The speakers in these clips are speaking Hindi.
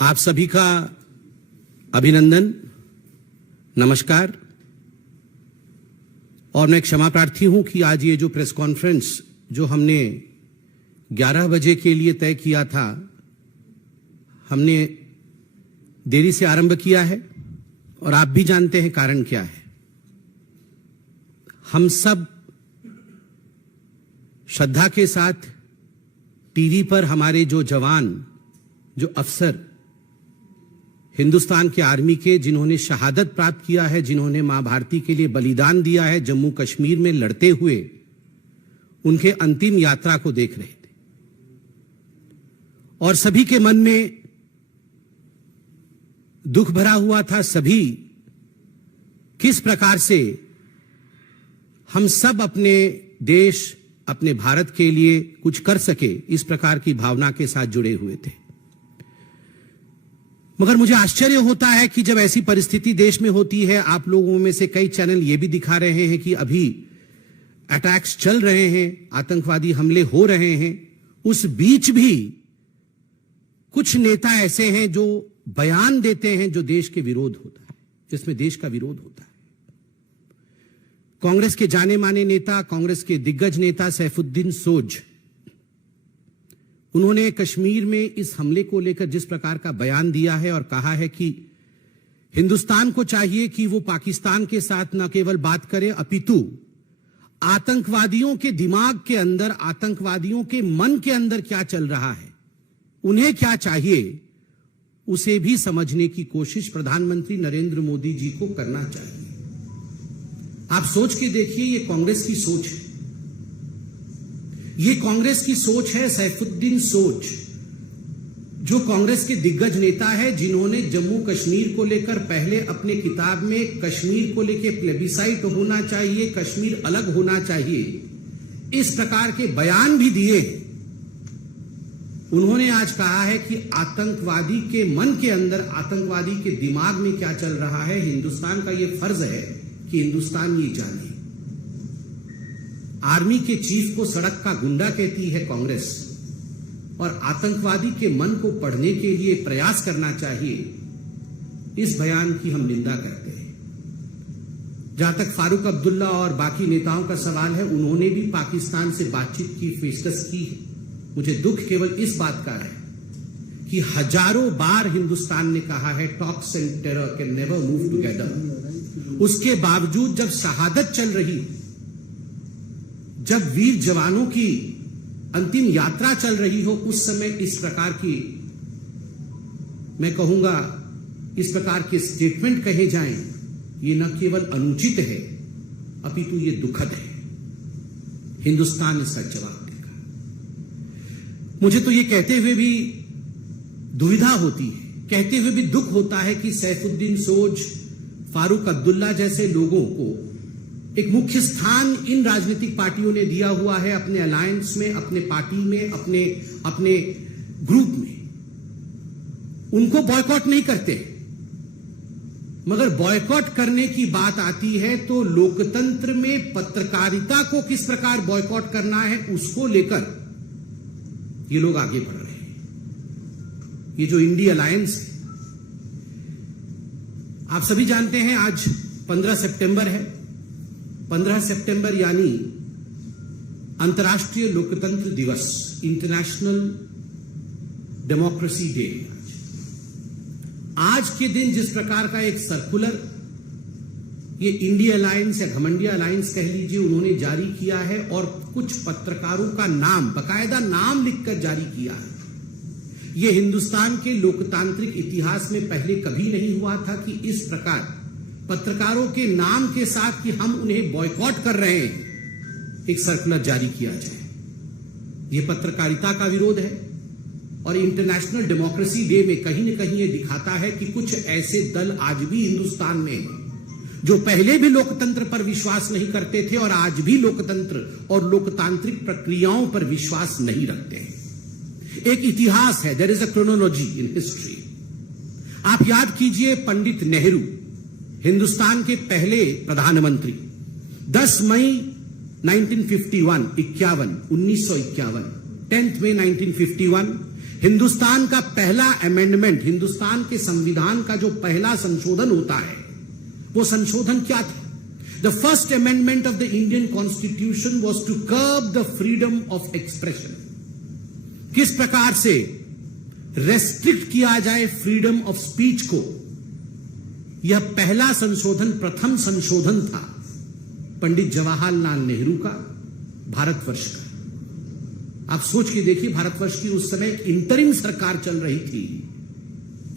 आप सभी का अभिनंदन, नमस्कार। और मैं क्षमा प्रार्थी हूं कि आज ये जो प्रेस कॉन्फ्रेंस जो हमने 11 बजे के लिए तय किया था, हमने देरी से आरंभ किया है और आप भी जानते हैं कारण क्या है। हम सब श्रद्धा के साथ टीवी पर हमारे जो जवान, जो अफसर हिंदुस्तान के आर्मी के, जिन्होंने शहादत प्राप्त किया है, जिन्होंने मां भारती के लिए बलिदान दिया है जम्मू कश्मीर में लड़ते हुए, उनके अंतिम यात्रा को देख रहे थे। और सभी के मन में दुख भरा हुआ था। सभी किस प्रकार से हम सब अपने देश, अपने भारत के लिए कुछ कर सके, इस प्रकार की भावना के साथ जुड़े हुए थे। मगर मुझे आश्चर्य होता है कि जब ऐसी परिस्थिति देश में होती है, आप लोगों में से कई चैनल ये भी दिखा रहे हैं कि अभी अटैक्स चल रहे हैं, आतंकवादी हमले हो रहे हैं, उस बीच भी कुछ नेता ऐसे हैं जो बयान देते हैं जो देश के विरोध होता है, जिसमें देश का विरोध होता है। कांग्रेस के जाने माने नेता, कांग्रेस के दिग्गज नेता सैफुद्दीन सोज, उन्होंने कश्मीर में इस हमले को लेकर जिस प्रकार का बयान दिया है और कहा है कि हिंदुस्तान को चाहिए कि वो पाकिस्तान के साथ न केवल बात करे, अपितु आतंकवादियों के दिमाग के अंदर, आतंकवादियों के मन के अंदर क्या चल रहा है, उन्हें क्या चाहिए, उसे भी समझने की कोशिश प्रधानमंत्री नरेंद्र मोदी जी को करना चाहिए। आप सोच के देखिए, ये कांग्रेस की सोच है, ये कांग्रेस की सोच है। सैफुद्दीन सोज जो कांग्रेस के दिग्गज नेता है, जिन्होंने जम्मू कश्मीर को लेकर पहले अपने किताब में कश्मीर को लेकर प्लेबिसाइट होना चाहिए, कश्मीर अलग होना चाहिए, इस प्रकार के बयान भी दिए। उन्होंने आज कहा है कि आतंकवादी के मन के अंदर, आतंकवादी के दिमाग में क्या चल रहा है, हिंदुस्तान का यह फर्ज है कि हिंदुस्तान ये जाने। आर्मी के चीफ को सड़क का गुंडा कहती है कांग्रेस, और आतंकवादी के मन को पढ़ने के लिए प्रयास करना चाहिए, इस बयान की हम निंदा करते हैं। जहां तक फारूक अब्दुल्ला और बाकी नेताओं का सवाल है, उन्होंने भी पाकिस्तान से बातचीत की, पेशकश की। मुझे दुख केवल इस बात का है कि हजारों बार हिंदुस्तान ने कहा है talks and terror can never move together. उसके बावजूद जब शहादत चल रही, जब वीर जवानों की अंतिम यात्रा चल रही हो, उस समय इस प्रकार की, मैं कहूंगा, इस प्रकार के स्टेटमेंट कहे जाएं, ये न केवल अनुचित है, अपितु ये दुखद है। हिंदुस्तान इसका जवाब देगा। मुझे तो ये कहते हुए भी दुविधा होती है, कहते हुए भी दुख होता है कि सैफुद्दीन सोज, फारूक अब्दुल्ला जैसे लोगों को एक मुख्य स्थान इन राजनीतिक पार्टियों ने दिया हुआ है, अपने अलायंस में, अपने पार्टी में, अपने ग्रुप में। उनको बॉयकॉट नहीं करते, मगर बॉयकॉट करने की बात आती है तो लोकतंत्र में पत्रकारिता को किस प्रकार बॉयकॉट करना है, उसको लेकर ये लोग आगे बढ़ रहे हैं। ये जो इंडी अलायंस है, आप सभी जानते हैं आज 15 सितंबर है। 15 सितंबर यानी अंतर्राष्ट्रीय लोकतंत्र दिवस, इंटरनेशनल डेमोक्रेसी डे। आज के दिन जिस प्रकार का एक सर्कुलर ये इंडिया अलायंस या घमंडिया अलायंस कह लीजिए, उन्होंने जारी किया है और कुछ पत्रकारों का नाम, बकायदा नाम लिखकर जारी किया है। ये हिंदुस्तान के लोकतांत्रिक इतिहास में पहले कभी नहीं हुआ था कि इस प्रकार पत्रकारों के नाम के साथ कि हम उन्हें बॉयकॉट कर रहे हैं, एक सर्कुलर जारी किया जाए। यह पत्रकारिता का विरोध है और इंटरनेशनल डेमोक्रेसी डे में कहीं न कहीं यह दिखाता है कि कुछ ऐसे दल आज भी हिंदुस्तान में हैं जो पहले भी लोकतंत्र पर विश्वास नहीं करते थे और आज भी लोकतंत्र और लोकतांत्रिक प्रक्रियाओं पर विश्वास नहीं रखते हैं। एक इतिहास है, there is a chronology in history. आप याद कीजिए, पंडित नेहरू हिंदुस्तान के पहले प्रधानमंत्री, 10 मई 1951, 1951, 10 मई 1951 हिंदुस्तान का पहला अमेंडमेंट, हिंदुस्तान के संविधान का जो पहला संशोधन होता है, वो संशोधन क्या था? The first amendment of the Indian constitution was to curb the freedom of expression. किस प्रकार से रेस्ट्रिक्ट किया जाए फ्रीडम ऑफ स्पीच को, यह पहला संशोधन, प्रथम संशोधन था पंडित जवाहरलाल नेहरू का, भारतवर्ष का। आप सोच के देखिए, भारतवर्ष की उस समय एक इंटरिम सरकार चल रही थी,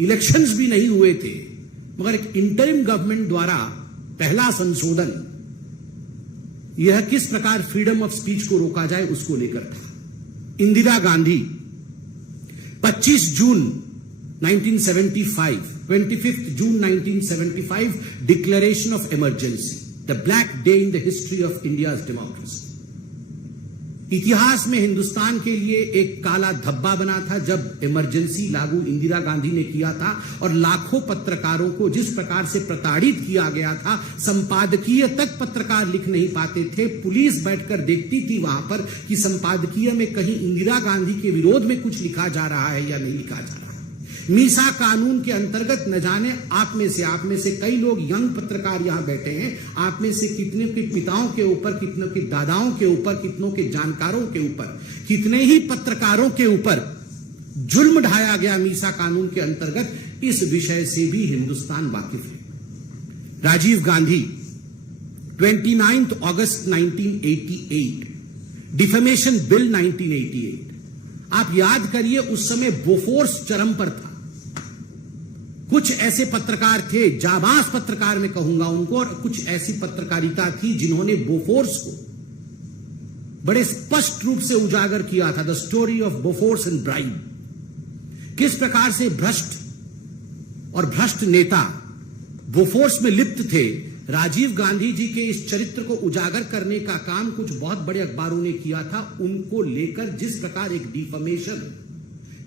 इलेक्शंस भी नहीं हुए थे, मगर एक इंटरिम गवर्नमेंट द्वारा पहला संशोधन, यह किस प्रकार फ्रीडम ऑफ स्पीच को रोका जाए उसको लेकर था। इंदिरा गांधी 25 जून 1975, 25 जून 1975 declaration of emergency, the black day in the history of India's democracy. इतिहास में हिंदुस्तान के लिए एक काला धब्बा बना था जब इमरजेंसी लागू इंदिरा गांधी ने किया था, और लाखों पत्रकारों को जिस प्रकार से प्रताड़ित किया गया था, संपादकीय तक पत्रकार लिख नहीं पाते थे। पुलिस बैठकर देखती थी वहां पर कि संपादकीय में कहीं इंदिरा गांधी के विरोध में कुछ लिखा जा रहा है या नहीं लिखा जा रहा है। मीसा कानून के अंतर्गत न जाने आप में से कई लोग यंग पत्रकार यहां बैठे हैं, आप में से कितने के पिताओं के ऊपर, कितनों के दादाओं के ऊपर, कितनों के जानकारों के ऊपर, कितने ही पत्रकारों के ऊपर जुल्म ढाया गया मीसा कानून के अंतर्गत। इस विषय से भी हिंदुस्तान वाकिफ है। राजीव गांधी 29 अगस्त 1988, डिफेमेशन बिल 1988, आप याद करिए उस समय बोफोर्स चरम पर था। कुछ ऐसे पत्रकार थे, जाबाज पत्रकार मैं कहूंगा उनको, और कुछ ऐसी पत्रकारिता थी जिन्होंने बोफोर्स को बड़े स्पष्ट रूप से उजागर किया था। The story of Bofors and bribe, किस प्रकार से भ्रष्ट और भ्रष्ट नेता बोफोर्स में लिप्त थे। राजीव गांधी जी के इस चरित्र को उजागर करने का काम कुछ बहुत बड़े अखबारों ने किया था। उनको लेकर जिस प्रकार एक डिफेमेशन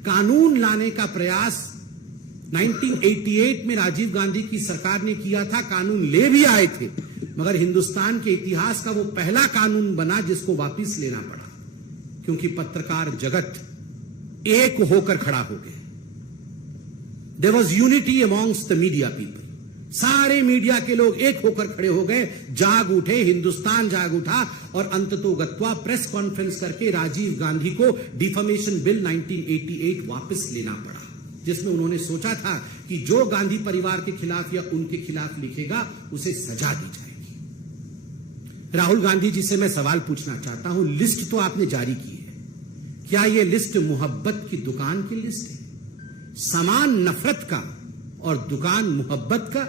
कानून लाने का प्रयास 1988 में राजीव गांधी की सरकार ने किया था, कानून ले भी आए थे, मगर हिंदुस्तान के इतिहास का वो पहला कानून बना जिसको वापस लेना पड़ा, क्योंकि पत्रकार जगत एक होकर खड़ा हो गए। There was unity amongst the media people, सारे मीडिया के लोग एक होकर खड़े हो गए, जाग उठे, हिंदुस्तान जाग उठा, और अंततोगत्वा प्रेस कॉन्फ्रेंस करके राजीव गांधी को डिफेमेशन बिल 1988 वापस लेना पड़ा, जिसमें उन्होंने सोचा था कि जो गांधी परिवार के खिलाफ या उनके खिलाफ लिखेगा उसे सजा दी जाएगी। राहुल गांधी जी से मैं सवाल पूछना चाहता हूं, लिस्ट तो आपने जारी की है, क्या यह लिस्ट मोहब्बत की दुकान की लिस्ट है? सामान नफरत का और दुकान मोहब्बत का,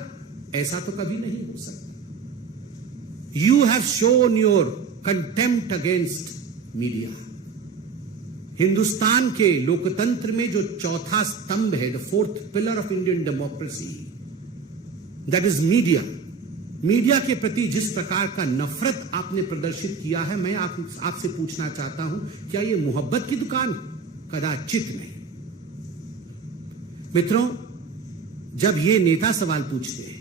ऐसा तो कभी नहीं हो सकता। You have shown your contempt against media. Hindustan के लोकतंत्र में जो चौथा स्तंभ है, the fourth pillar of Indian democracy, that is media. Media के प्रति जिस प्रकार का नफरत आपने प्रदर्शित किया है, मैं आपसे पूछना चाहता हूं, क्या यह मोहब्बत की दुकान? कदाचित नहीं। मित्रों, जब ये नेता सवाल पूछते हैं,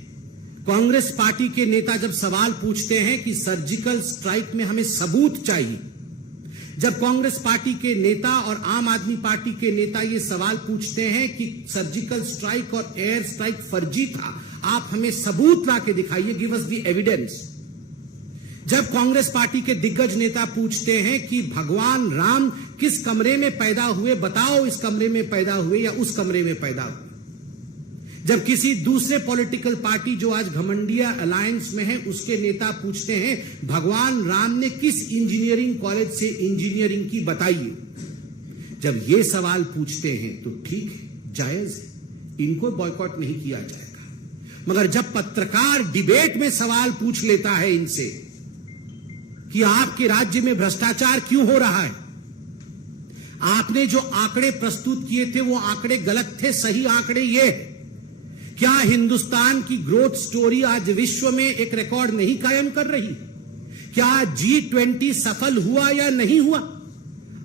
कांग्रेस पार्टी के नेता जब सवाल पूछते हैं कि सर्जिकल स्ट्राइक में हमें सबूत चाहिए, जब कांग्रेस पार्टी के नेता और आम आदमी पार्टी के नेता ये सवाल पूछते हैं कि सर्जिकल स्ट्राइक और एयर स्ट्राइक फर्जी था, आप हमें सबूत ला के दिखाइए, गिव अस द एविडेंस। जब कांग्रेस पार्टी के दिग्गज नेता पूछते हैं कि भगवान राम किस कमरे में पैदा हुए, बताओ इस कमरे में पैदा हुए या उस कमरे में पैदा हुए। जब किसी दूसरे पॉलिटिकल पार्टी जो आज घमंडिया अलायंस में है, उसके नेता पूछते हैं भगवान राम ने किस इंजीनियरिंग कॉलेज से इंजीनियरिंग की, बताइए। जब ये सवाल पूछते हैं तो ठीक है, जायज है, इनको बॉयकॉट नहीं किया जाएगा। मगर जब पत्रकार डिबेट में सवाल पूछ लेता है इनसे कि आपके राज्य में भ्रष्टाचार क्यों हो रहा है, आपने जो आंकड़े प्रस्तुत किए थे वो आंकड़े गलत थे, सही आंकड़े ये है, क्या हिंदुस्तान की ग्रोथ स्टोरी आज विश्व में एक रिकॉर्ड नहीं कायम कर रही? क्या G20 सफल हुआ या नहीं हुआ?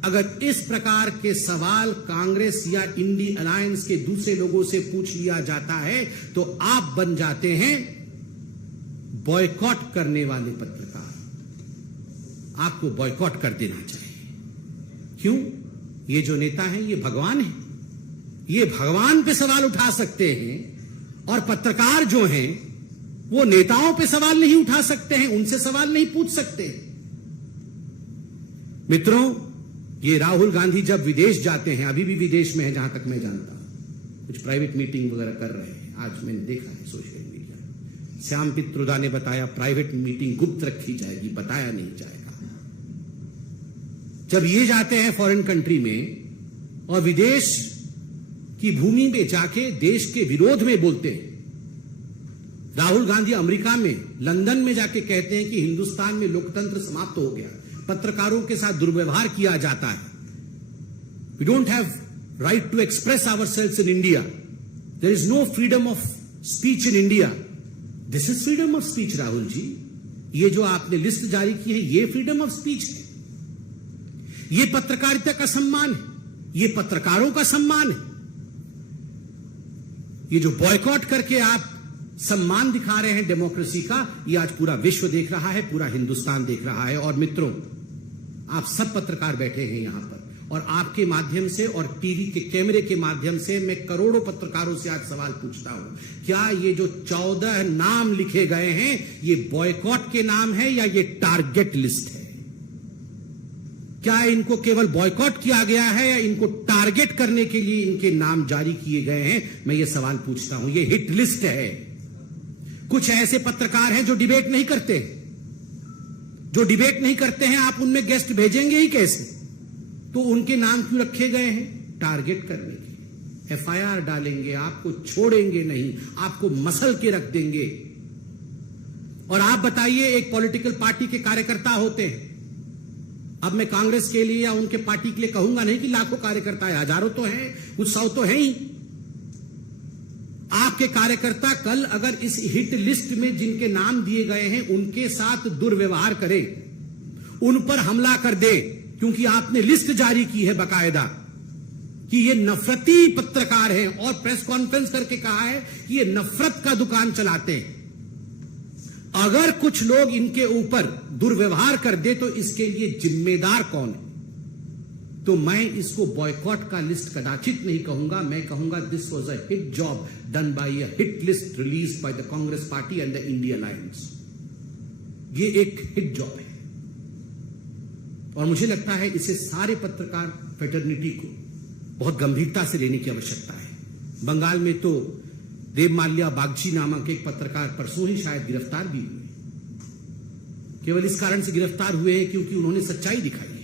अगर इस प्रकार के सवाल कांग्रेस या इंडी अलायंस के दूसरे लोगों से पूछ लिया जाता है तो आप बन जाते हैं बॉयकॉट करने वाले पत्रकार। आपको बॉयकॉट कर देना चाहिए। क्यों? ये जो नेता हैं ये भगवान हैं। ये भगवान पे सवाल उठा सकते हैं और पत्रकार जो हैं वो नेताओं पे सवाल नहीं उठा सकते हैं, उनसे सवाल नहीं पूछ सकते। मित्रों, ये राहुल गांधी जब विदेश जाते हैं, अभी भी विदेश में है जहां तक मैं जानता हूं, कुछ प्राइवेट मीटिंग वगैरह कर रहे हैं, आज मैंने देखा है सोशल मीडिया। श्याम पित्रोदा ने बताया प्राइवेट मीटिंग गुप्त रखी जाएगी, बताया नहीं जाएगा। जब ये जाते हैं फॉरेन कंट्री में और विदेश की भूमि में जाके देश के विरोध में बोलते हैं, राहुल गांधी अमेरिका में लंदन में जाके कहते हैं कि हिंदुस्तान में लोकतंत्र समाप्त हो गया, पत्रकारों के साथ दुर्व्यवहार किया जाता है, we don't have right to express ourselves in India, there is no freedom of speech in India. This is freedom of speech Rahul ji. ये जो आपने लिस्ट जारी की है, ये फ्रीडम ऑफ स्पीच है, ये पत्रकारिता का सम्मान है, ये पत्रकारों का सम्मान है। ये जो बॉयकॉट करके आप सम्मान दिखा रहे हैं डेमोक्रेसी का, ये आज पूरा विश्व देख रहा है, पूरा हिंदुस्तान देख रहा है। और मित्रों, आप सब पत्रकार बैठे हैं यहां पर, और आपके माध्यम से और टीवी के कैमरे के माध्यम से मैं करोड़ों पत्रकारों से आज सवाल पूछता हूं, क्या ये जो 14 नाम लिखे गए हैं, ये बॉयकॉट के नाम है या ये टारगेट लिस्ट है? क्या इनको केवल बॉयकॉट किया गया है या इनको टारगेट करने के लिए इनके नाम जारी किए गए हैं? मैं ये सवाल पूछता हूं। ये हिट लिस्ट है। कुछ ऐसे पत्रकार हैं जो डिबेट नहीं करते, जो डिबेट नहीं करते हैं, आप उनमें गेस्ट भेजेंगे ही कैसे? तो उनके नाम क्यों रखे गए हैं? टारगेट करने के लिए। एफआईआर डालेंगे, आपको छोड़ेंगे नहीं, आपको मसल के रख देंगे। और आप बताइए, एक पॉलिटिकल पार्टी के कार्यकर्ता होते हैं, अब मैं कांग्रेस के लिए या उनके पार्टी के लिए कहूंगा नहीं कि लाखों कार्यकर्ता है, हजारों तो हैं, कुछ सौ तो हैं ही। आपके कार्यकर्ता कल अगर इस हिट लिस्ट में जिनके नाम दिए गए हैं उनके साथ दुर्व्यवहार करें, उन पर हमला कर दे, क्योंकि आपने लिस्ट जारी की है बकायदा कि ये नफरती पत्रकार हैं, और प्रेस कॉन्फ्रेंस करके कहा है कि ये नफरत का दुकान चलाते हैं। अगर कुछ लोग इनके ऊपर दुर्व्यवहार कर दे तो इसके लिए जिम्मेदार कौन है? तो मैं इसको बॉयकॉट का लिस्ट कदाचित नहीं कहूंगा, मैं कहूंगा this was a hit job done by a hit list released by the Congress party and the India alliance. ये एक हिट जॉब है, और मुझे लगता है इसे सारे पत्रकार फ्रेटर्निटी को बहुत गंभीरता से लेने की आवश्यकता है। बंगाल में तो देवमाल्या बागची नामक एक पत्रकार परसों ही शायद गिरफ्तार भी हुए, केवल इस कारण से गिरफ्तार हुए हैं क्योंकि उन्होंने सच्चाई दिखाई है।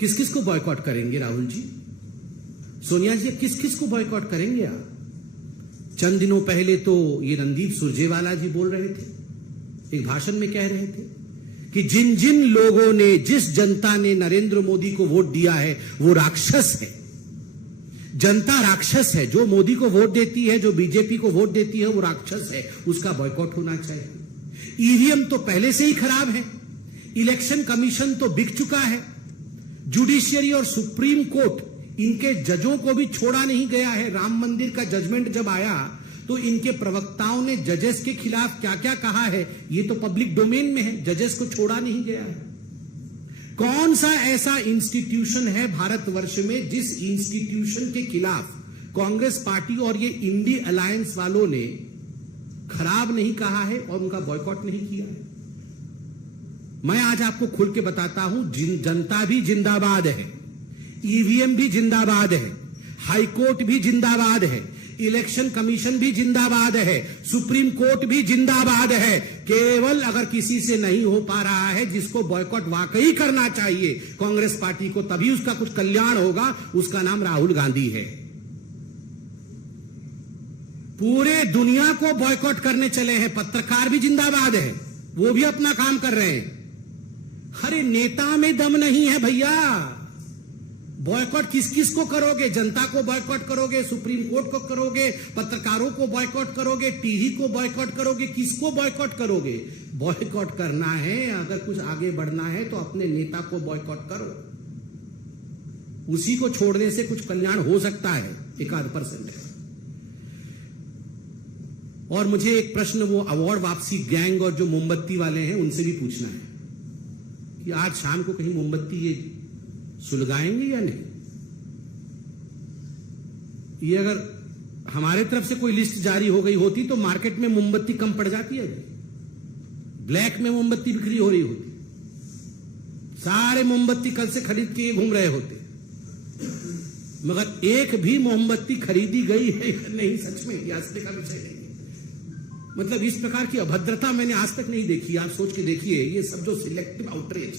किस किस को बॉयकॉट करेंगे राहुल जी? सोनिया जी, किस किस को बॉयकॉट करेंगे आप? चंद दिनों पहले तो ये रणदीप सुरजेवाला जी बोल रहे थे, एक भाषण में कह रहे थे कि जिन जिन लोगों ने, जिस जनता ने नरेंद्र मोदी को वोट दिया है वो राक्षस है। जनता राक्षस है, जो मोदी को वोट देती है, जो बीजेपी को वोट देती है वो राक्षस है, उसका बॉयकॉट होना चाहिए। ईवीएम तो पहले से ही खराब है, इलेक्शन कमीशन तो बिक चुका है, जुडिशियरी और सुप्रीम कोर्ट इनके जजों को भी छोड़ा नहीं गया है। राम मंदिर का जजमेंट जब आया तो इनके प्रवक्ताओं ने जजेस के खिलाफ क्या क्या कहा है, ये तो पब्लिक डोमेन में है, जजेस को छोड़ा नहीं गया है। कौन सा ऐसा इंस्टीट्यूशन है भारतवर्ष में जिस इंस्टीट्यूशन के खिलाफ कांग्रेस पार्टी और ये इंडी अलायंस वालों ने खराब नहीं कहा है और उनका बॉयकॉट नहीं किया है? मैं आज आपको खुल के बताता हूं, जनता भी जिंदाबाद है, ईवीएम भी जिंदाबाद है, हाईकोर्ट भी जिंदाबाद है, इलेक्शन कमीशन भी जिंदाबाद है, सुप्रीम कोर्ट भी जिंदाबाद है। केवल अगर किसी से नहीं हो पा रहा है, जिसको बॉयकॉट वाकई करना चाहिए कांग्रेस पार्टी को, तभी उसका कुछ कल्याण होगा, उसका नाम राहुल गांधी है। पूरे दुनिया को बॉयकॉट करने चले हैं, पत्रकार भी जिंदाबाद है, वो भी अपना काम कर रहे हैं। अरे नेता में दम नहीं है भैया, बॉयकॉट किस किस को करोगे? जनता को बॉयकॉट करोगे, सुप्रीम कोर्ट को करोगे, पत्रकारों को बॉयकॉट करोगे, टीवी को बॉयकॉट करोगे, किसको बॉयकॉट करोगे? बॉयकॉट करना है, अगर कुछ आगे बढ़ना है तो अपने नेता को बॉयकॉट करो, उसी को छोड़ने से कुछ कल्याण हो सकता है, 1% है। और मुझे एक प्रश्न वो अवार्ड वापसी गैंग और जो मोमबत्ती वाले हैं उनसे भी पूछना है कि आज शाम को कहीं मोमबत्ती ये सुलगाएंगे या नहीं? ये अगर हमारे तरफ से कोई लिस्ट जारी हो गई होती तो मार्केट में मोमबत्ती कम पड़ जाती है, ब्लैक में मोमबत्ती बिक्री हो रही होती, सारे मोमबत्ती कल से खरीद के घूम रहे होते, मगर एक भी मोमबत्ती खरीदी गई है नहीं, सच में ये हंसने का विषय नहीं है। मतलब इस प्रकार की अभद्रता मैंने आज तक नहीं देखी। आप सोच के देखिए, ये सब जो सिलेक्टिव आउटरीच,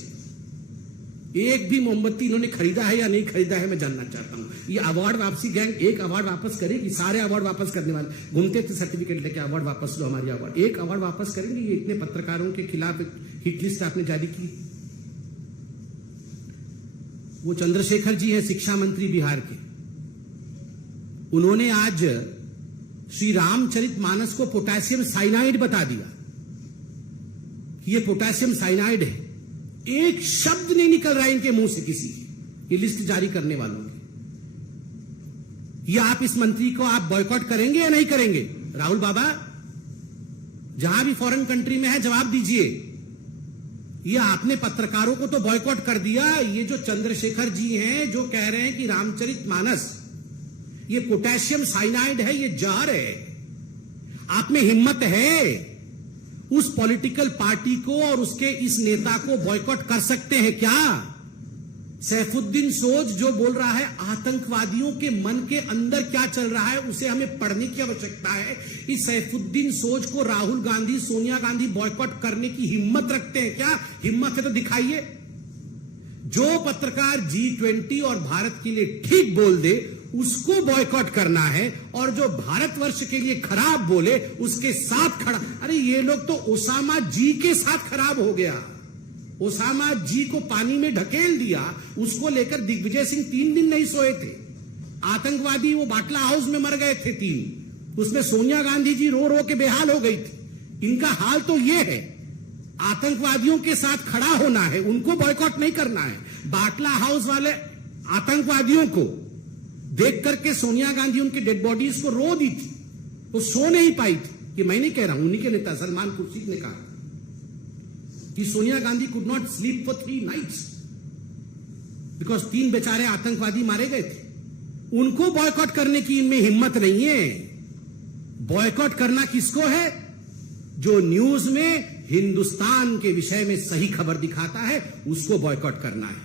एक भी मोमबत्ती इन्होंने खरीदा है या नहीं खरीदा है, मैं जानना चाहता हूं। ये अवार्ड वापसी गैंग एक अवार्ड वापस करेगी, सारे अवार्ड वापस करने वाले घूमते थे सर्टिफिकेट लेके, अवार्ड वापस लो, हमारी अवार्ड, एक अवार्ड वापस करेंगे? ये इतने पत्रकारों के खिलाफ हिट लिस्ट आपने जारी की। वो चंद्रशेखर जी है शिक्षा मंत्री बिहार के, उन्होंने आज श्री रामचरितमानस को पोटेशियम साइनाइड बता दिया कि ये पोटेशियम साइनाइड है। एक शब्द नहीं निकल रहा है इनके मुंह से किसी, ये लिस्ट जारी करने वालों की। या आप इस मंत्री को आप बॉयकॉट करेंगे या नहीं करेंगे? राहुल बाबा, जहां भी फॉरेन कंट्री में है जवाब दीजिए। ये आपने पत्रकारों को तो बॉयकॉट कर दिया, ये जो चंद्रशेखर जी हैं जो कह रहे हैं कि रामचरितमानस ये पोटेशियम साइनाइड है, ये जहर है, आप में हिम्मत है उस पॉलिटिकल पार्टी को और उसके इस नेता को बॉयकॉट कर सकते हैं क्या? सैफुद्दीन सोज जो बोल रहा है आतंकवादियों के मन के अंदर क्या चल रहा है उसे हमें पढ़ने की आवश्यकता है। इस सैफुद्दीन सोज को राहुल गांधी, सोनिया गांधी बॉयकॉट करने की हिम्मत रखते हैं क्या? हिम्मत है तो दिखाइए। जो पत्रकार G20 और भारत के लिए ठीक बोल दे उसको बॉयकॉट करना है, और जो भारतवर्ष के लिए खराब बोले उसके साथ खड़ा। अरे ये लोग तो ओसामा जी के साथ खराब हो गया, ओसामा जी को पानी में ढकेल दिया, उसको लेकर दिग्विजय सिंह 3 दिन नहीं सोए थे। आतंकवादी वो बाटला हाउस में मर गए थे 3, उसमें सोनिया गांधी जी रो रो के बेहाल हो गई थी। इनका हाल तो ये है, आतंकवादियों के साथ खड़ा होना है, उनको बॉयकॉट नहीं करना है। बाटला हाउस वाले आतंकवादियों को देख करके सोनिया गांधी उनकी डेड बॉडीज को रो दी थी, वो सो नहीं पाई थी। कि मैं नहीं कह रहा हूं, उन्हीं के नेता सलमान खुर्शीद ने कहा कि Sonia Gandhi could not sleep for 3 nights because 3 बेचारे आतंकवादी मारे गए थे। उनको बॉयकॉट करने की इनमें हिम्मत नहीं है। बॉयकॉट करना किसको है? जो न्यूज में हिंदुस्तान के विषय में सही खबर दिखाता है, उसको बॉयकॉट करना है।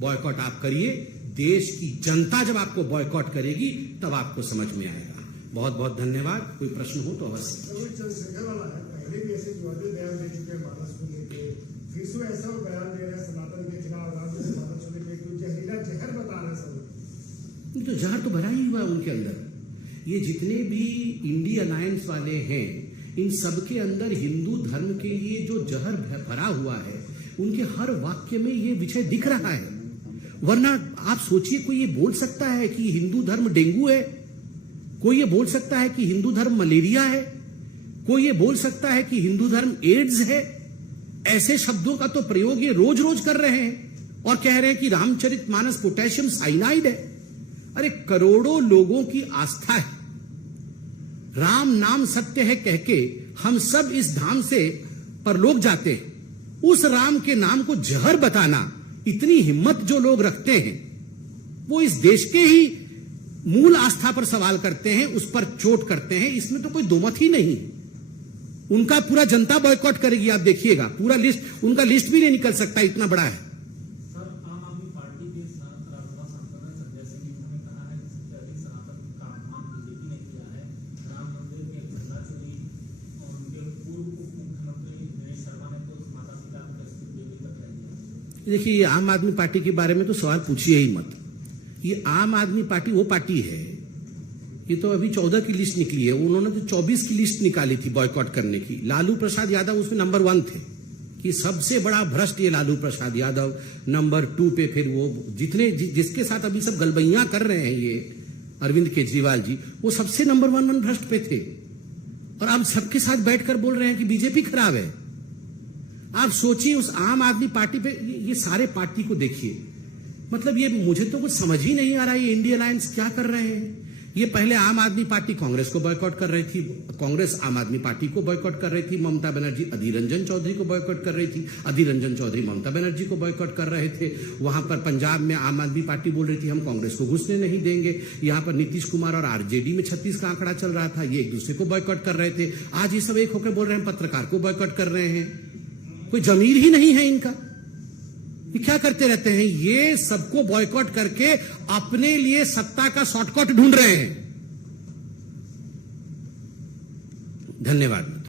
बॉयकॉट आप करिए, देश की जनता जब आपको बॉयकॉट करेगी तब आपको समझ में आएगा। बहुत बहुत धन्यवाद। कोई प्रश्न हो तो अवश्य। पहले भी ऐसे विवादित बयान दे चुके हैं मानस को लेकर, फिर से ऐसा बयान दे रहे हैं सनातन के खिलाफ, मानस को लेकर जहरीला जहर बता रहे हैं सब। तो जहर तो भरा ही हुआ है उनके अंदर। ये जितने भी इंडी अलायंस वाले हैं, इन सबके अंदर हिंदू धर्म के लिए जो जहर भरा हुआ है, उनके हर वाक्य में ये विषय दिख रहा है। वरना आप सोचिए, कोई ये बोल सकता है कि हिंदू धर्म डेंगू है? कोई ये बोल सकता है कि हिंदू धर्म मलेरिया है? कोई ये बोल सकता है कि हिंदू धर्म एड्स है? ऐसे शब्दों का तो प्रयोग ये रोज रोज कर रहे हैं और कह रहे हैं कि रामचरितमानस पोटेशियम साइनाइड है। अरे करोड़ों लोगों की आस्था है, राम नाम सत्य है कह के हम सब इस धाम से परलोक जाते हैं। उस राम के नाम को जहर बताना, इतनी हिम्मत जो लोग रखते हैं, वो इस देश के ही मूल आस्था पर सवाल करते हैं, उस पर चोट करते हैं। इसमें तो कोई दो मत ही नहीं। उनका पूरा जनता बॉयकॉट करेगी, आप देखिएगा। पूरा लिस्ट, उनका लिस्ट भी नहीं निकल सकता, इतना बड़ा है। सर, आम आदमी पार्टी के राज्यसभा सांसद संजय सिंह ने कहा है कि सबसे अधिक सनातन का अपमान बीजेपी ने किया है। राम मंदिर के झंडा चोरी और उनके पूर्व उप मुख्यमंत्री दिनेश शर्मा ने तो माता सीता को प्रस्तुत देवी तक कह दिया। देखिए, ये आम आदमी पार्टी के बारे में तो सवाल पूछिए ही मत। ये आम आदमी पार्टी वो पार्टी है, ये तो अभी 14 की लिस्ट निकली है, उन्होंने तो 24 की लिस्ट निकाली थी बॉयकॉट करने की। लालू प्रसाद यादव उसमें नंबर 1 थे कि सबसे बड़ा भ्रष्ट ये लालू प्रसाद यादव। नंबर 2 पे फिर वो जितने जिसके साथ अभी सब गलबैयां कर रहे हैं ये अरविंद केजरीवाल जी, वो सबसे नंबर 1 भ्रष्ट पे थे। और अब सबके साथ बैठकर बोल रहे हैं कि बीजेपी खराब है। आप सोचिए, उस आम आदमी पार्टी पे ये सारे पार्टी को देखिए। मतलब ये मुझे तो कुछ समझ ही नहीं आ रहा है, ये इंडिया अलायंस क्या कर रहे हैं। ये पहले आम आदमी पार्टी कांग्रेस को बॉयकॉट कर रही थी, कांग्रेस आम आदमी पार्टी को बॉयकॉट कर रही थी, ममता बनर्जी अधीर रंजन चौधरी को बॉयकॉट कर रही थी, अधीर रंजन चौधरी ममता बनर्जी को बॉयकॉट कर रहे थे। वहां पर पंजाब में आम आदमी पार्टी बोल रही थी हम कांग्रेस को घुसने नहीं देंगे। यहां पर नीतीश कुमार और आरजेडी में 36 का आंकड़ा चल रहा था, ये एक दूसरे को बॉयकॉट कर रहे थे। आज ये सब एक होकर बोल रहे हैं पत्रकार को बॉयकॉट कर रहे हैं। कोई जमीर ही नहीं है इनका, ये क्या करते रहते हैं? ये सबको बॉयकॉट करके अपने लिए सत्ता का शॉर्टकट ढूंढ रहे हैं। धन्यवाद।